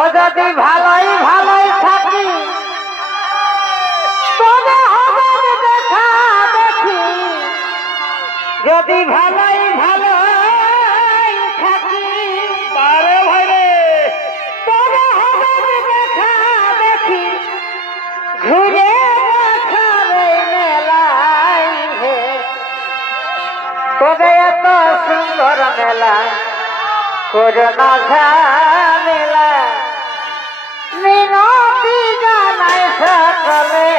ও যদি ভালোই ভালোই থাকি তবে হবে দেখা দেখি, যদি ভালোই ভালোই থাকি পারে ভাই রে তবে হবে দেখা দেখি, ঘুরে বছরে মেলায় হে, তবে এত সুন্দর মেলা করোনা ঝামেলা, মিনতি জানাই সকলে।